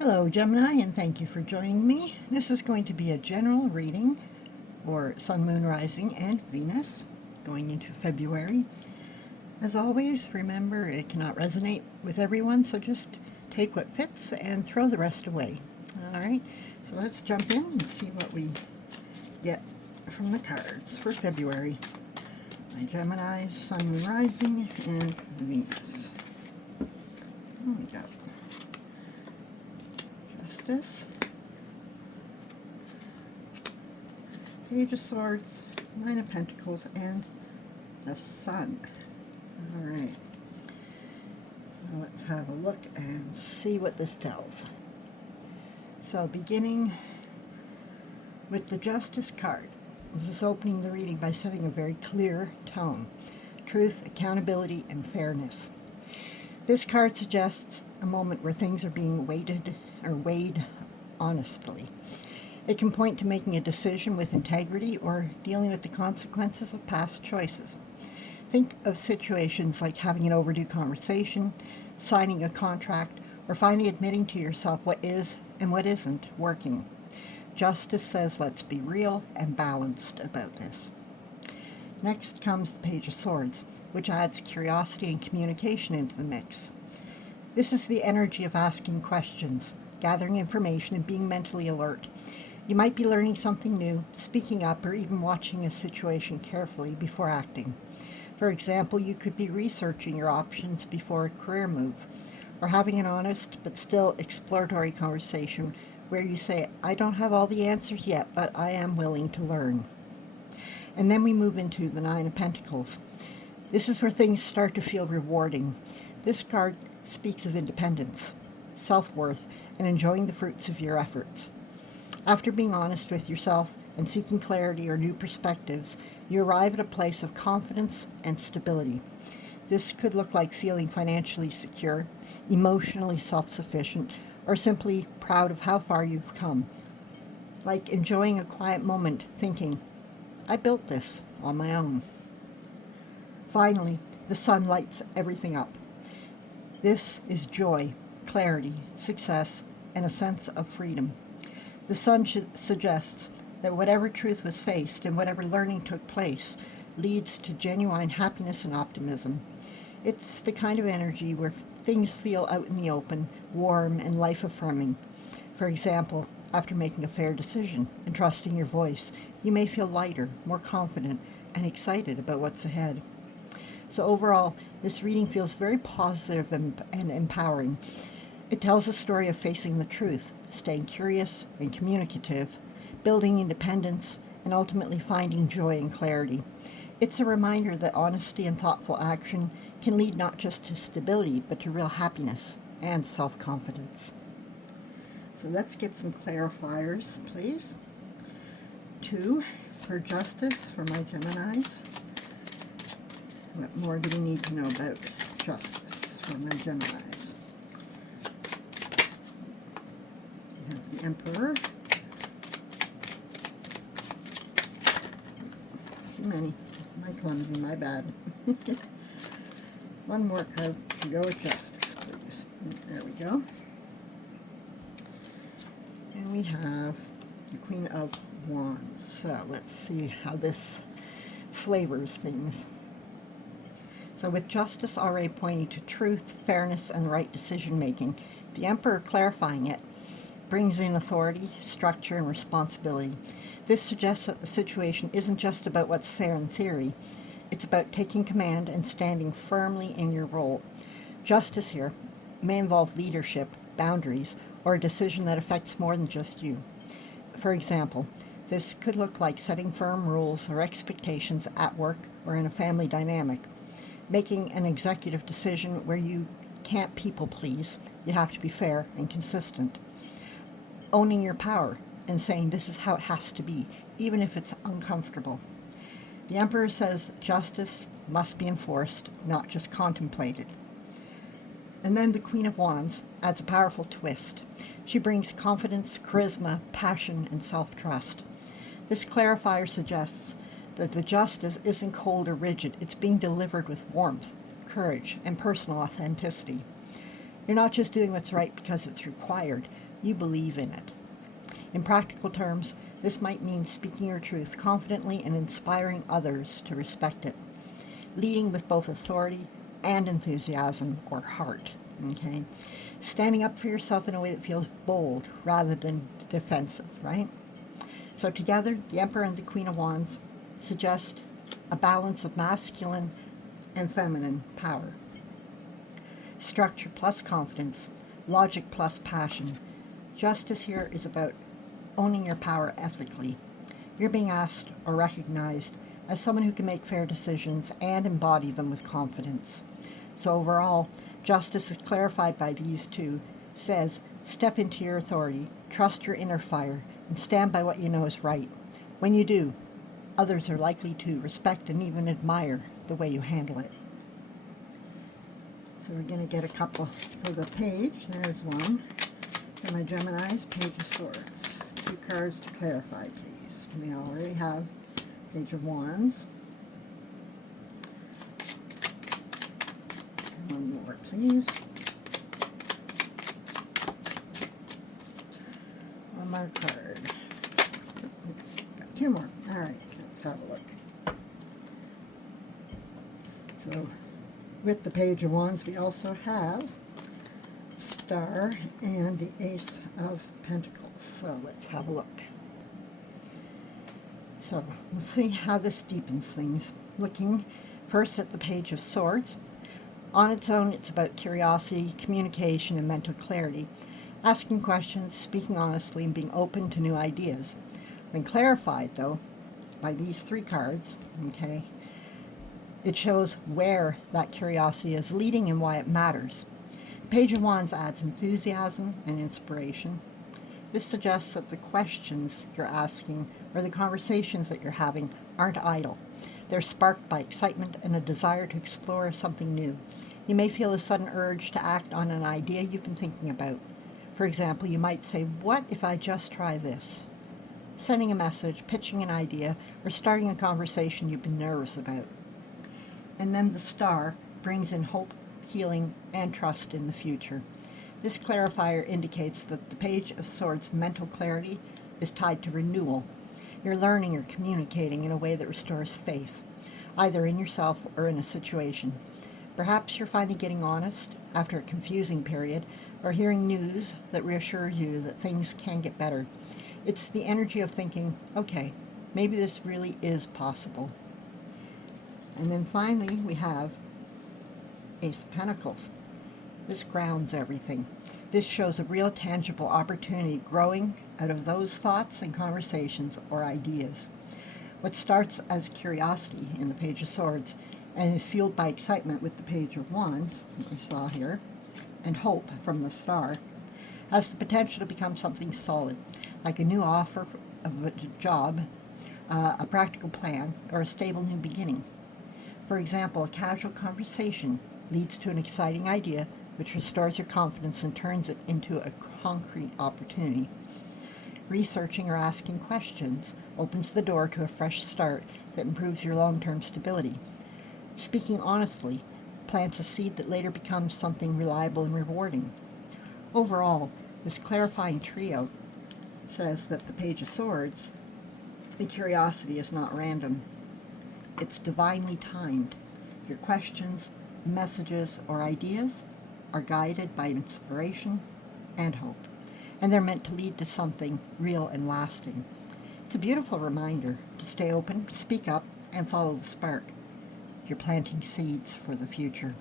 Hello Gemini, and thank you for joining me. This is going to be a general reading for Sun, Moon, Rising, and Venus going into February. As always, remember it cannot resonate with everyone, so just take what fits and throw the rest away. Alright, so let's jump in and see what we get from the cards for February. My Geminis, Sun, Moon, Rising, and Venus. What we got? Justice, Page of Swords, Nine of Pentacles, and the Sun. Alright, so let's have a look and see what this tells. So beginning with the Justice card, this is opening the reading by setting a very clear tone. Truth, accountability, and fairness. This card suggests a moment where things are being weighed honestly. It can point to making a decision with integrity or dealing with the consequences of past choices. Think of situations like having an overdue conversation, signing a contract, or finally admitting to yourself what is and what isn't working. Justice says let's be real and balanced about this. Next comes the Page of Swords, which adds curiosity and communication into the mix. This is the energy of asking questions, gathering information, and being mentally alert. You might be learning something new, speaking up, or even watching a situation carefully before acting. For example, you could be researching your options before a career move, or having an honest but still exploratory conversation where you say, I don't have all the answers yet, but I am willing to learn. And then we move into the Nine of Pentacles. This is where things start to feel rewarding. This card speaks of independence, self-worth, and enjoying the fruits of your efforts. After being honest with yourself and seeking clarity or new perspectives, you arrive at a place of confidence and stability. This could look like feeling financially secure, emotionally self-sufficient, or simply proud of how far you've come. Like enjoying a quiet moment thinking, I built this on my own. Finally, the Sun lights everything up. This is joy, clarity, success, and a sense of freedom. The Sun suggests that whatever truth was faced and whatever learning took place leads to genuine happiness and optimism. It's the kind of energy where things feel out in the open, warm, and life-affirming. For example, after making a fair decision and trusting your voice, you may feel lighter, more confident, and excited about what's ahead. So overall, this reading feels very positive and empowering. It tells a story of facing the truth, staying curious and communicative, building independence, and ultimately finding joy and clarity. It's a reminder that honesty and thoughtful action can lead not just to stability, but to real happiness and self-confidence. So let's get some clarifiers, please. 2 for Justice for my Geminis. What more do we need to know about Justice for my Geminis? We have the Emperor. Too many. My clumsy, my bad. One more card to go with Justice, please. There we go. And we have the Queen of Wands. So let's see how this flavors things. So with Justice already pointing to truth, fairness, and right decision-making, the Emperor clarifying it brings in authority, structure, and responsibility. This suggests that the situation isn't just about what's fair in theory. It's about taking command and standing firmly in your role. Justice here may involve leadership, boundaries, or a decision that affects more than just you. For example, this could look like setting firm rules or expectations at work or in a family dynamic. Making an executive decision where you can't people please, you have to be fair and consistent. Owning your power and saying this is how it has to be, even if it's uncomfortable. The Emperor says justice must be enforced, not just contemplated. And then the Queen of Wands adds a powerful twist. She brings confidence, charisma, passion, and self-trust. This clarifier suggests that the justice isn't cold or rigid. It's being delivered with warmth, courage, and personal authenticity. You're not just doing what's right because it's required. you believe in it. In practical terms, this might mean speaking your truth confidently and inspiring others to respect it, leading with both authority and enthusiasm or heart. Okay? Standing up for yourself in a way that feels bold rather than defensive, right? So together, the Emperor and the Queen of Wands suggest a balance of masculine and feminine power. Structure plus confidence, logic plus passion. Justice here is about owning your power ethically. You're being asked or recognized as someone who can make fair decisions and embody them with confidence. So overall, justice is clarified by these two, says, step into your authority, trust your inner fire, and stand by what you know is right. When you do, others are likely to respect and even admire the way you handle it. So we're going to get a couple for the page. There's one. For my Gemini's, Page of Swords. 2 cards to clarify, please. We already have Page of Wands. One more, please. One more card. Got 2 more. All right, let's have a look. So, with the Page of Wands, we also have Star and the Ace of Pentacles. So let's have a look. So we'll see how this deepens things. Looking first at the Page of Swords. On its own, it's about curiosity, communication, and mental clarity. Asking questions, speaking honestly, and being open to new ideas. When clarified, though, by these 3 cards, okay, it shows where that curiosity is leading and why it matters. The Page of Wands adds enthusiasm and inspiration. This suggests that the questions you're asking or the conversations that you're having aren't idle. They're sparked by excitement and a desire to explore something new. You may feel a sudden urge to act on an idea you've been thinking about. For example, you might say, what if I just try this? Sending a message, pitching an idea, or starting a conversation you've been nervous about. And then the Star brings in hope, healing, and trust in the future. This clarifier indicates that the Page of Swords' mental clarity is tied to renewal. You're learning or communicating in a way that restores faith, either in yourself or in a situation. Perhaps you're finally getting honest after a confusing period, or hearing news that reassures you that things can get better. It's the energy of thinking, okay, maybe this really is possible. And then finally, we have Ace of Pentacles. This grounds everything. This shows a real tangible opportunity growing out of those thoughts and conversations or ideas. What starts as curiosity in the Page of Swords and is fueled by excitement with the Page of Wands, that we saw here, and hope from the Star, has the potential to become something solid, like a new offer of a job, a practical plan, or a stable new beginning. For example, a casual conversation leads to an exciting idea which restores your confidence and turns it into a concrete opportunity. Researching or asking questions opens the door to a fresh start that improves your long-term stability. Speaking honestly plants a seed that later becomes something reliable and rewarding. Overall, this clarifying trio says that the Page of Swords, the curiosity is not random. It's divinely timed. Your questions, messages, or ideas are guided by inspiration and hope, and they're meant to lead to something real and lasting. It's a beautiful reminder to stay open, speak up, and follow the spark. You're planting seeds for the future.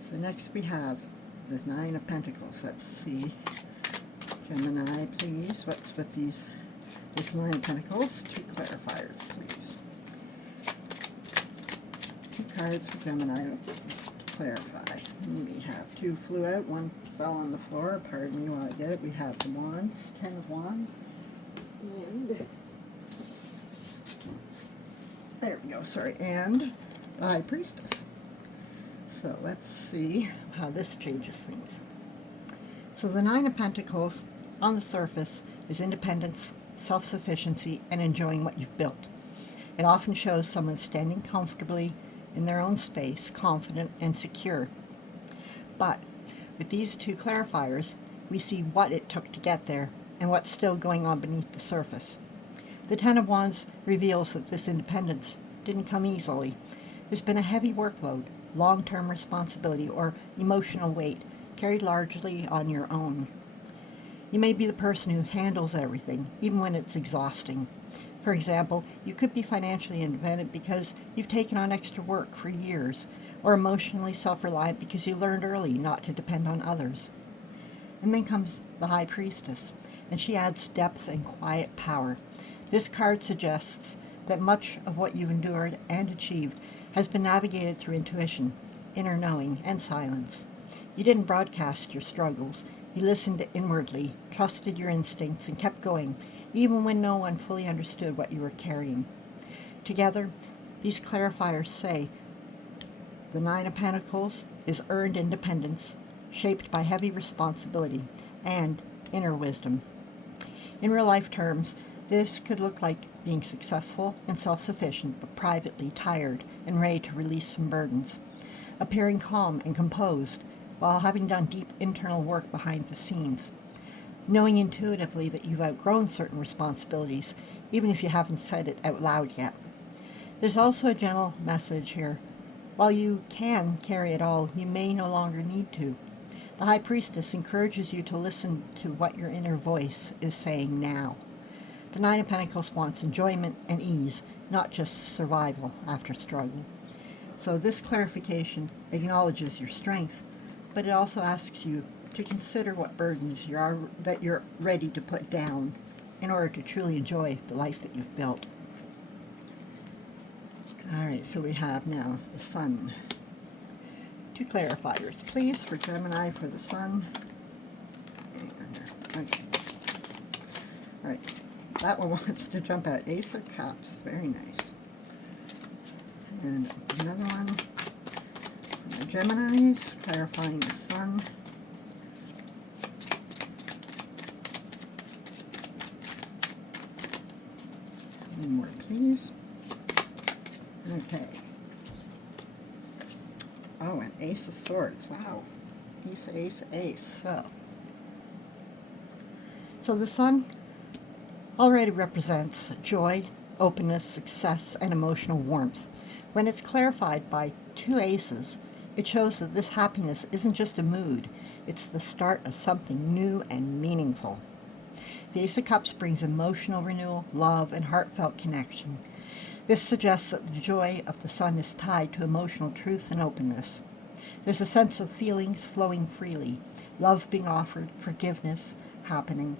So next we have the 9 of Pentacles. Let's see. Gemini, please. What's with this 9 of Pentacles? 2 clarifiers, please. 2 cards for Gemini to clarify. We have 2 flew out, 1 fell on the floor. Pardon me while I get it. We have the Wands, 10 of Wands, and there we go, sorry, and the High Priestess. So let's see how this changes things. So the 9 of Pentacles, on the surface, is independence, self-sufficiency, and enjoying what you've built. It often shows someone standing comfortably in their own space, confident and secure. But with these 2 clarifiers, we see what it took to get there and what's still going on beneath the surface. The Ten of Wands reveals that this independence didn't come easily. There's been a heavy workload, long-term responsibility, or emotional weight carried largely on your own. You may be the person who handles everything, even when it's exhausting. For example, you could be financially independent because you've taken on extra work for years, or emotionally self-reliant because you learned early not to depend on others. And then comes the High Priestess, and she adds depth and quiet power. This card suggests that much of what you've endured and achieved has been navigated through intuition, inner knowing, and silence. You didn't broadcast your struggles. You listened inwardly, trusted your instincts, and kept going, even when no one fully understood what you were carrying. Together, these clarifiers say the Nine of Pentacles is earned independence, shaped by heavy responsibility and inner wisdom. In real-life terms, this could look like being successful and self-sufficient, but privately tired and ready to release some burdens. Appearing calm and composed while having done deep internal work behind the scenes. Knowing intuitively that you've outgrown certain responsibilities, even if you haven't said it out loud yet. There's also a gentle message here. While you can carry it all, you may no longer need to. The High Priestess encourages you to listen to what your inner voice is saying now. The Nine of Pentacles wants enjoyment and ease, not just survival after struggle. So this clarification acknowledges your strength, but it also asks you to consider what burdens that you're ready to put down in order to truly enjoy the life that you've built. All right, so we have now the Sun. 2 clarifiers, please, for Gemini for the Sun. Okay. All right, that one wants to jump out. Ace of Cups, very nice. And another one for the Geminis, clarifying the Sun. One more, please. Okay. Oh, an Ace of Swords. Wow. Ace, ace, ace. So the Sun already represents joy, openness, success, and emotional warmth. When it's clarified by 2 aces, it shows that this happiness isn't just a mood, it's the start of something new and meaningful. The Ace of Cups brings emotional renewal, love, and heartfelt connection. This suggests that the joy of the Sun is tied to emotional truth and openness. There's a sense of feelings flowing freely, love being offered, forgiveness happening,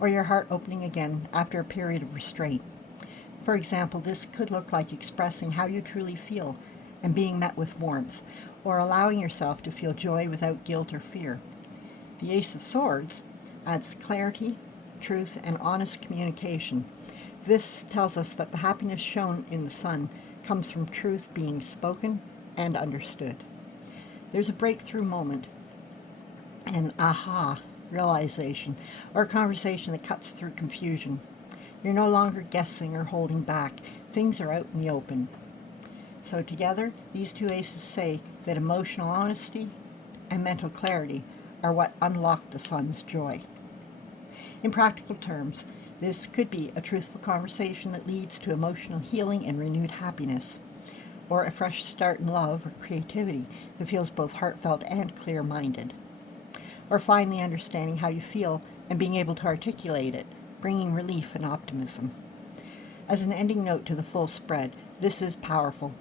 or your heart opening again after a period of restraint. For example, this could look like expressing how you truly feel and being met with warmth, or allowing yourself to feel joy without guilt or fear. The Ace of Swords adds clarity, truth, and honest communication. This tells us that the happiness shown in the Sun comes from truth being spoken and understood. There's a breakthrough moment, an aha realization, or a conversation that cuts through confusion. You're no longer guessing or holding back. Things are out in the open. So together, these 2 aces say that emotional honesty and mental clarity are what unlock the Sun's joy. In practical terms, this could be a truthful conversation that leads to emotional healing and renewed happiness, or a fresh start in love or creativity that feels both heartfelt and clear-minded, or finally understanding how you feel and being able to articulate it, bringing relief and optimism. As an ending note to the full spread, this is powerful.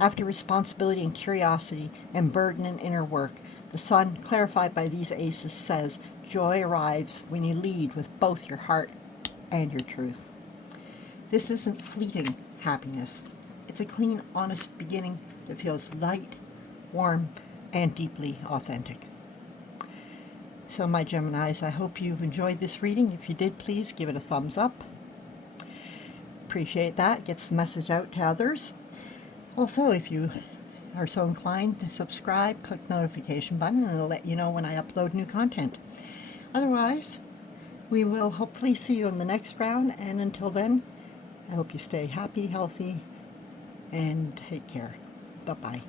After responsibility and curiosity and burden and inner work, the Sun, clarified by these aces, says joy arrives when you lead with both your heart and your truth. This isn't fleeting happiness. It's a clean, honest beginning that feels light, warm, and deeply authentic. So my Geminis, I hope you've enjoyed this reading. If you did, please give it a thumbs up. Appreciate that. Gets the message out to others. Also, if you are so inclined to subscribe, click the notification button and it'll let you know when I upload new content. Otherwise, we will hopefully see you in the next round, and until then, I hope you stay happy, healthy, and take care. Bye-bye.